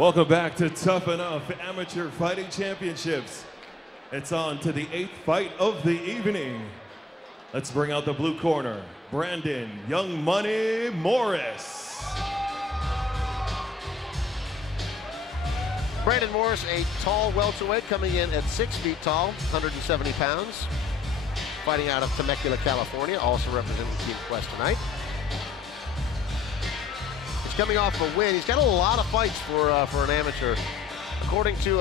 Welcome back to Tuff-N-Uff Amateur Fighting Championships. It's on to the 8th fight of the evening. Let's bring out the blue corner, Brandon Young Money Morris. Brandon Morris, a tall welterweight, coming in at 6 feet tall, 170 pounds. Fighting out of Temecula, California, also representing Team Quest tonight. He's coming off a win. He's got a lot of fights for an amateur. According to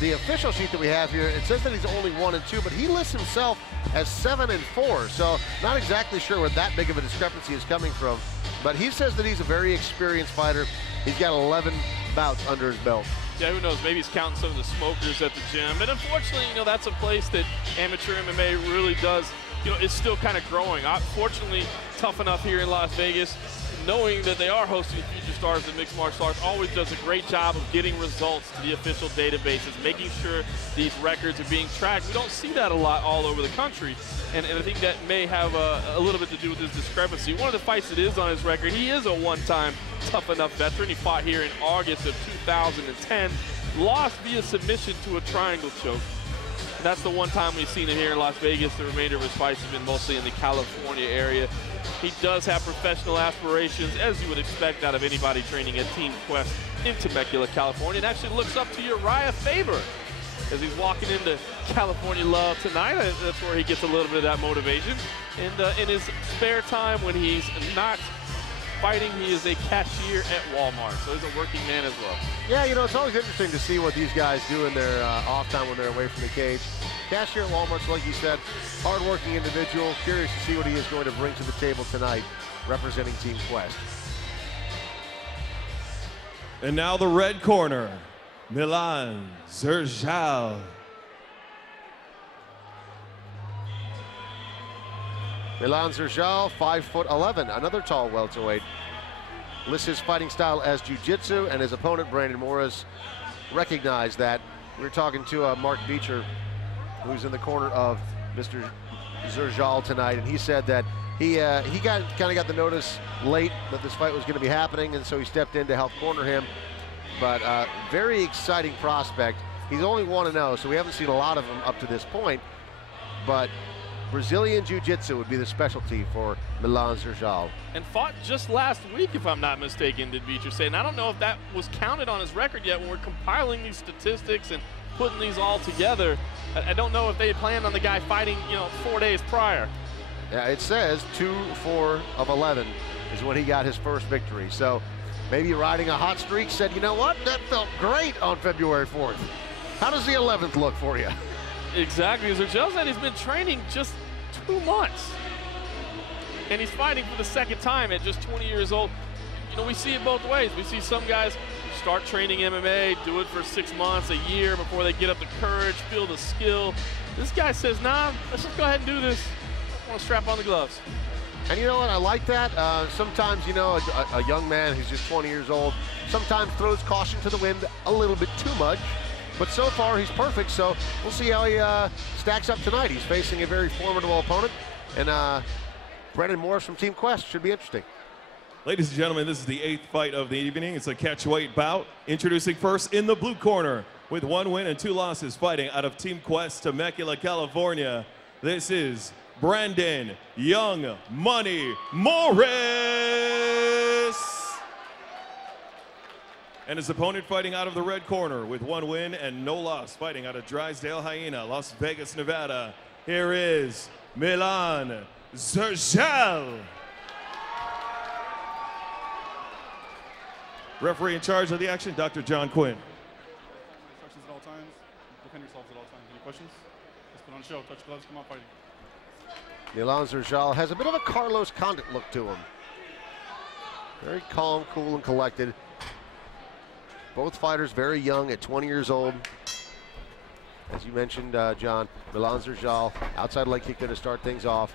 the official sheet that we have here, it says that he's only 1-2, but he lists himself as 7-4. So not exactly sure where that big of a discrepancy is coming from. But he says that he's a very experienced fighter. He's got 11 bouts under his belt. Yeah, who knows? Maybe he's counting some of the smokers at the gym. And unfortunately, that's a place that amateur MMA really does, it's still kind of growing. Fortunately, Tuff-N-Uff here in Las Vegas, knowing that they are hosting future stars in mixed martial arts, always does a great job of getting results to the official databases, making sure these records are being tracked. We don't see that a lot all over the country, and I think that may have a little bit to do with this discrepancy. One of the fights that is on his record, he is a one-time Tuff-N-Uff veteran. He fought here in August of 2010, lost via submission to a triangle choke. And that's the one time we've seen him here in Las Vegas. The remainder of his fights have been mostly in the California area. He does have professional aspirations, as you would expect out of anybody training at Team Quest in Temecula, California, and actually looks up to Uriah Faber as he's walking into California love tonight. That's where he gets a little bit of that motivation. And in his spare time, when he's not fighting, he is a cashier at Walmart, so he's a working man as well. Yeah, it's always interesting to see what these guys do in their off time when they're away from the cage. Cashier at Walmart, so like you said, hard-working individual. Curious to see what he is going to bring to the table tonight, representing Team Quest. And now the red corner, Milan Zerjal. Milan Zerjal, 5'11", another tall welterweight. Lists his fighting style as jiu-jitsu, and his opponent, Brandon Morris, recognized that. We were talking to Mark Beecher, who's in the corner of Mr. Zerjal tonight, and he said that he kind of got the notice late that this fight was going to be happening, and so he stepped in to help corner him. But very exciting prospect. He's only 1-0, so we haven't seen a lot of him up to this point, but Brazilian Jiu-Jitsu would be the specialty for Milan Zerjal. And fought just last week, if I'm not mistaken, did Beecher say. And I don't know if that was counted on his record yet. When we're compiling these statistics and putting these all together, I don't know if they planned on the guy fighting, 4 days prior. Yeah, it says 2-4 of 11 is when he got his first victory. So maybe riding a hot streak, said, you know what, that felt great on February 4th. How does the 11th look for you? Exactly. Zerjal said he's been training just 2 months. And he's fighting for the second time at just 20 years old. We see it both ways. We see some guys start training MMA, do it for 6 months, a year before they get up the courage, feel the skill. This guy says, nah, let's just go ahead and do this. I want to strap on the gloves. And you know what, I like that. Sometimes, a young man who's just 20 years old sometimes throws caution to the wind a little bit too much. But so far, he's perfect, so we'll see how he stacks up tonight. He's facing a very formidable opponent, and Brandon Morris from Team Quest should be interesting. Ladies and gentlemen, this is the 8th fight of the evening. It's a catchweight bout. Introducing first in the blue corner, with 1 win and 2 losses, fighting out of Team Quest, Temecula, California. This is Brandon Young Money Morris. And his opponent fighting out of the red corner with 1 win and no loss, fighting out of Drysdale Hyena, Las Vegas, Nevada. Here is Milan Zerjal. Referee in charge of the action, Dr. John Quinn. Instructions at all times. Defend yourselves at all times. Any questions? Let's put on a show. Touch gloves. Come on, fighting. Milan Zerjal has a bit of a Carlos Condit look to him. Very calm, cool, and collected. Both fighters very young at 20 years old. As you mentioned, John, Milan Zerjal, outside leg kick to start things off.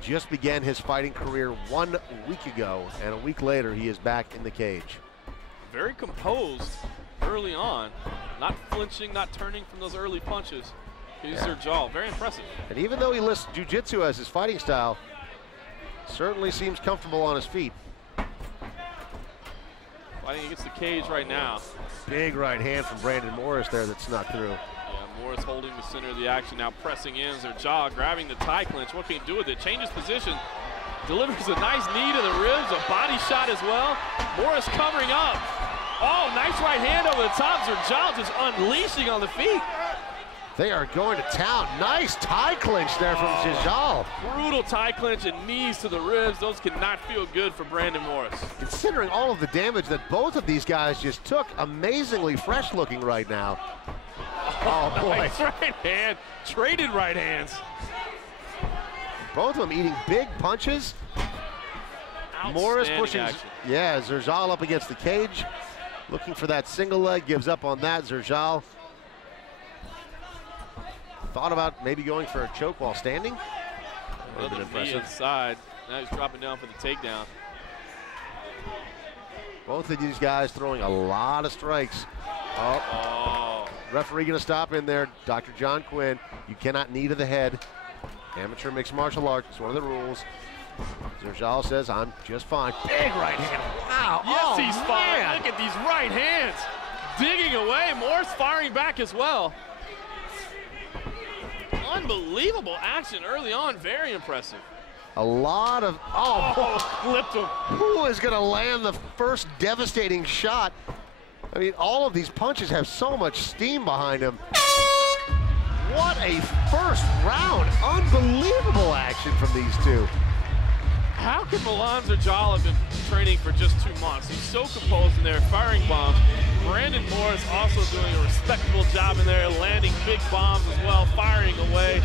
Just began his fighting career 1 week ago, and a week later he is back in the cage. Very composed early on, not flinching, not turning from those early punches. Here's Zerjal, very impressive. And even though he lists jiu-jitsu as his fighting style, certainly seems comfortable on his feet. fighting against the cage right now. Big right hand from Brandon Morris there that snuck through. Yeah, Morris holding the center of the action, now pressing in as their jaw, grabbing the tie clinch. What can he do with it? Changes position, delivers a nice knee to the ribs, a body shot as well. Morris covering up. Oh, nice right hand over the top. Zerjal just unleashing on the feet. They are going to town. Nice tie clinch there from Zerjal. Brutal tie clinch and knees to the ribs. Those cannot feel good for Brandon Morris. Considering all of the damage that both of these guys just took, amazingly fresh looking right now. Oh, boy. Nice right hand. Traded right hands. Both of them eating big punches. Morris pushing, yeah, Zerjal up against the cage. Looking for that single leg, gives up on that. Zerjal thought about maybe going for a choke while standing. Another knee inside. Now he's dropping down for the takedown. Both of these guys throwing a lot of strikes. Oh. Referee gonna stop in there. Dr. John Quinn, you cannot knee to the head. Amateur mixed martial arts, it's one of the rules. Zerjal says, I'm just fine. Big right hand, wow. Yes, he's fine. Look at these right hands. Digging away, Morris firing back as well. Unbelievable action early on, very impressive. A lot of, Flipped him. Who is gonna land the first devastating shot? I mean, all of these punches have so much steam behind them. What a first round. Unbelievable action from these two. How can Milan Zerjal have been training for just 2 months? He's so composed in there, firing bombs. Brandon Morris also doing a respectable job in there, landing big bombs as well, firing away.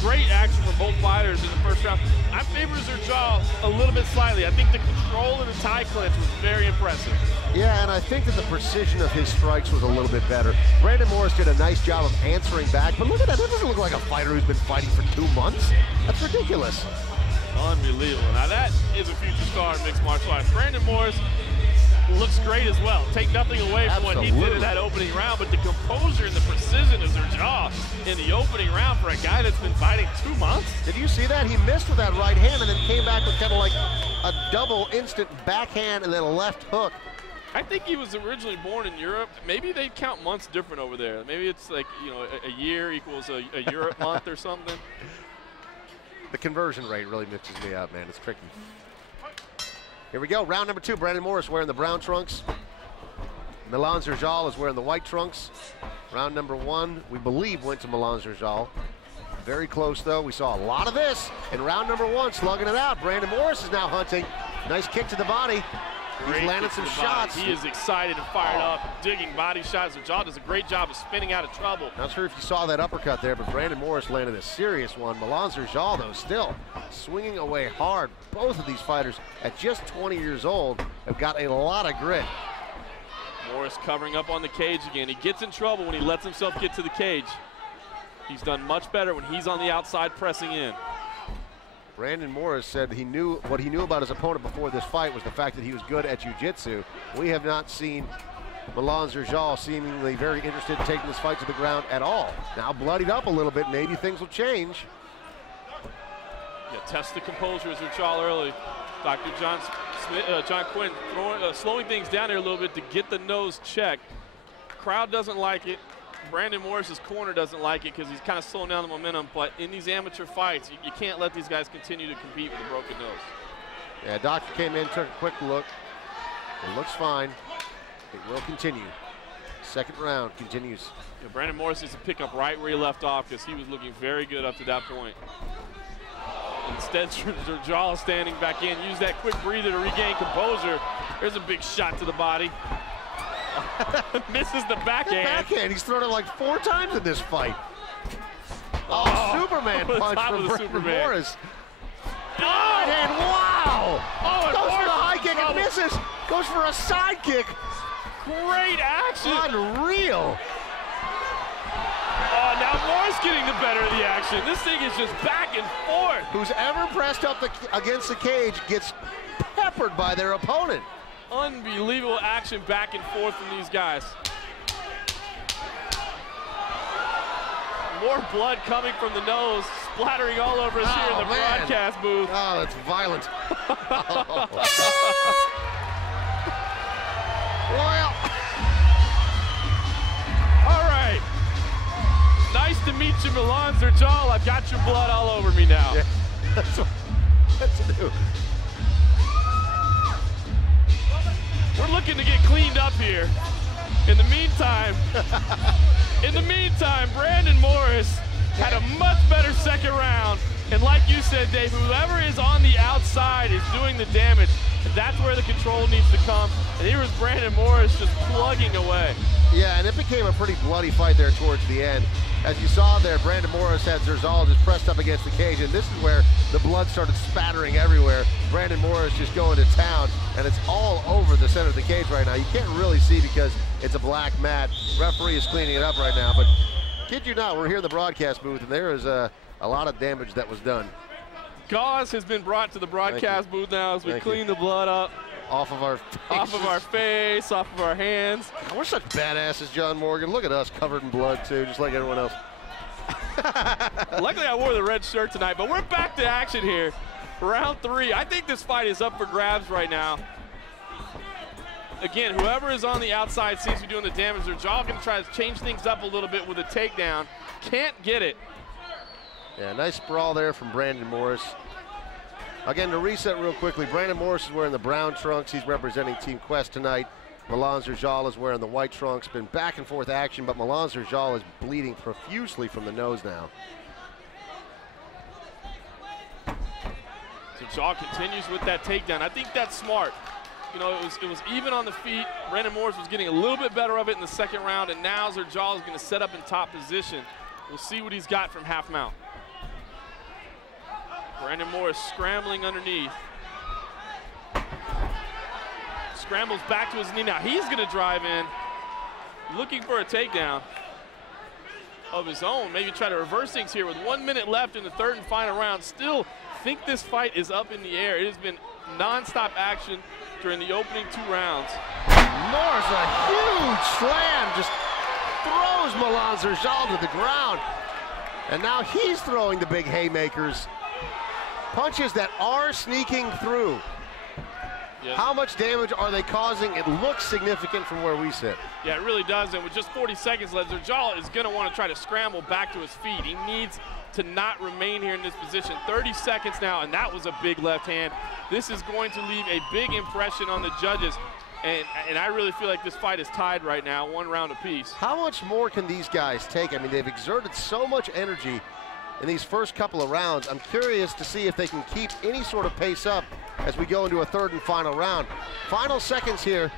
Great action from both fighters in the first round. I favor Zerjal a little bit slightly. I think the control of the tie clinch was very impressive. Yeah, and I think that the precision of his strikes was a little bit better. Brandon Morris did a nice job of answering back, but look at that. That doesn't look like a fighter who's been fighting for 2 months. That's ridiculous. Unbelievable. Now that is a future star in mixed martial arts. Brandon Morris looks great as well. Take nothing away from what he did in that opening round, but the composure and the precision of Zerjal in the opening round for a guy that's been fighting 2 months. Did you see that? He missed with that right hand and then came back with kind of like a double instant backhand and then a left hook. I think he was originally born in Europe. Maybe they count months different over there. Maybe it's like, you know, a year equals a Europe month or something. The conversion rate really mixes me up, man. It's tricky. Here we go, round number 2. Brandon Morris wearing the brown trunks. Milan Zerjal is wearing the white trunks. Round number 1, we believe, went to Milan Zerjal. Very close, though. We saw a lot of this in round number 1, slugging it out. Brandon Morris is now hunting. Nice kick to the body. He's landed some shots. He is excited and fired up, digging body shots. Zerjal does a great job of spinning out of trouble. Not sure if you saw that uppercut there, but Brandon Morris landed a serious one. Milan Zerjal, though, still swinging away hard. Both of these fighters, at just 20 years old, have got a lot of grit. Morris covering up on the cage again. He gets in trouble when he lets himself get to the cage. He's done much better when he's on the outside pressing in. Brandon Morris said what he knew about his opponent before this fight was the fact that he was good at jiu-jitsu. We have not seen Milan Zerjal seemingly very interested in taking this fight to the ground at all. Now bloodied up a little bit, maybe things will change. Yeah, test the composure of Zerjal early. Dr. John Quinn slowing things down here a little bit to get the nose checked. Crowd doesn't like it. Brandon Morris's corner doesn't like it because he's kind of slowing down the momentum, but in these amateur fights, you can't let these guys continue to compete with a broken nose. Yeah, doctor came in, took a quick look. It looks fine. It will continue. Second round continues. Yeah, Brandon Morris needs to pick up right where he left off because he was looking very good up to that point. Instead, Zerjal standing back in, use that quick breather to regain composure. There's a big shot to the body. Misses the backhand. Backhand, he's thrown it like 4 times in this fight. Oh, Superman punch from Brandon Morris. Right hand, wow! Oh, goes for the high kick and misses. Goes for a side kick. Great action. Unreal. Oh, now Morris getting the better of the action. This thing is just back and forth. Who's ever pressed up against the cage gets peppered by their opponent. Unbelievable action back and forth from these guys. More blood coming from the nose, splattering all over us here in the broadcast booth. Oh, that's violent. to meet you, Milan Zerjal. I've got your blood all over me now. Yeah, that's what to do. We're looking to get cleaned up here. In the meantime, Brandon Morris had a much better second round. And like you said, Dave, whoever is on the outside is doing the damage. And that's where the control needs to come. And here was Brandon Morris just plugging away. Yeah, and it became a pretty bloody fight there towards the end. As you saw there, Brandon Morris had Zerjal just pressed up against the cage, and this is where the blood started spattering everywhere. Brandon Morris just going to town, and it's all over the center of the cage right now. You can't really see because it's a black mat. Referee is cleaning it up right now, but kid you not, we're here in the broadcast booth, and there is a lot of damage that was done. Gauze has been brought to the broadcast booth now as we clean the blood up. Off of our faces. Off of our face, off of our hands. We're such badasses, John Morgan. Look at us covered in blood, too, just like everyone else. Luckily, I wore the red shirt tonight, but we're back to action here. Round 3. I think this fight is up for grabs right now. Again, whoever is on the outside seems to be doing the damage. They're all going to try to change things up a little bit with a takedown. Can't get it. Yeah, nice sprawl there from Brandon Morris. Again, to reset real quickly, Brandon Morris is wearing the brown trunks. He's representing Team Quest tonight. Milan Zerjal is wearing the white trunks. Been back and forth action, but Milan Zerjal is bleeding profusely from the nose now. Zerjal continues with that takedown. I think that's smart. You know, it was even on the feet. Brandon Morris was getting a little bit better of it in the second round, and now Zerjal is going to set up in top position. We'll see what he's got from half mount. Brandon Morris scrambling underneath. Scrambles back to his knee now. He's going to drive in, looking for a takedown of his own. Maybe try to reverse things here with 1 minute left in the third and final round. Still think this fight is up in the air. It has been nonstop action during the opening 2 rounds. Morris, a huge slam, just throws Milan Zerjal to the ground. And now he's throwing the big haymakers. Punches that are sneaking through. Yeah. How much damage are they causing? It looks significant from where we sit. Yeah, it really does. And with just 40 seconds left, Zerjal is going to want to try to scramble back to his feet. He needs to not remain here in this position. 30 seconds now, and that was a big left hand. This is going to leave a big impression on the judges. And I really feel like this fight is tied right now, 1 round apiece. How much more can these guys take? I mean, they've exerted so much energy in these first couple of rounds. I'm curious to see if they can keep any sort of pace up as we go into a third and final round. Final seconds here.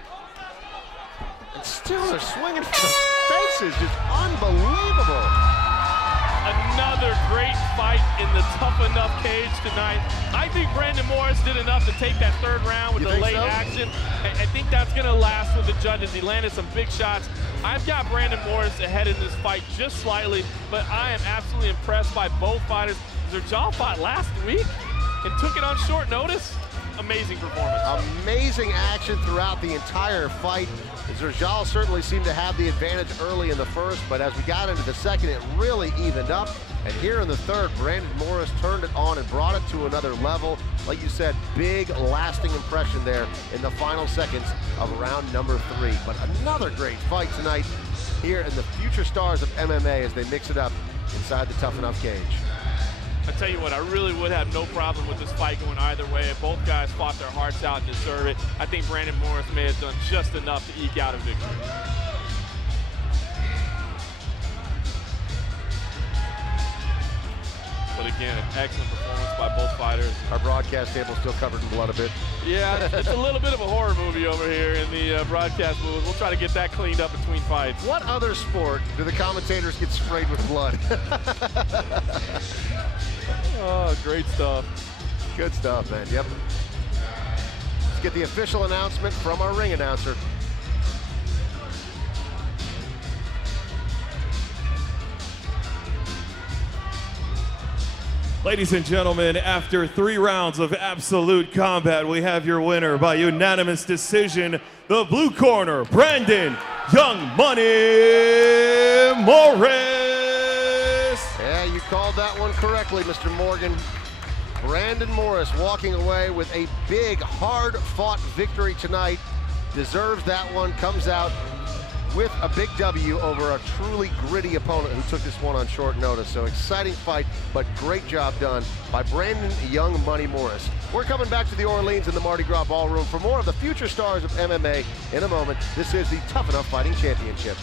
And still they're swinging for the fences. Just unbelievable. Another great fight in the Tuff-N-Uff cage tonight. I think Brandon Morris did enough to take that third round with the late action. I think that's going to last with the judges. He landed some big shots. I've got Brandon Morris ahead in this fight just slightly, but I am absolutely impressed by both fighters. Zerjal fought last week and took it on short notice. Amazing performance. Amazing action throughout the entire fight. Zerjal certainly seemed to have the advantage early in the first, but as we got into the second, it really evened up. And here in the third, Brandon Morris turned it on and brought it to another level. Like you said, big, lasting impression there in the final seconds of round number 3. But another great fight tonight here in the future stars of MMA as they mix it up inside the Tuff-N-Uff cage. I tell you what, I really would have no problem with this fight going either way. If both guys fought their hearts out and deserve it, I think Brandon Morris may have done just enough to eke out a victory. But again, an excellent performance by both fighters. Our broadcast table still covered in blood a bit. Yeah, it's a little bit of a horror movie over here in the broadcast booth. We'll try to get that cleaned up between fights. What other sport do the commentators get sprayed with blood? Oh, great stuff. Good stuff, man. Yep. Let's get the official announcement from our ring announcer. Ladies and gentlemen, after 3 rounds of absolute combat, we have your winner by unanimous decision, the blue corner, Brandon Young Money Morris. Yeah, you called that one correctly, Mr. Morgan. Brandon Morris walking away with a big, hard-fought victory tonight. Deserves that one, comes out with a big W over a truly gritty opponent who took this one on short notice. So exciting fight, but great job done by Brandon Young Money Morris. We're coming back to the Orleans in the Mardi Gras Ballroom for more of the future stars of MMA in a moment. This is the Tough Enough Fighting Championship.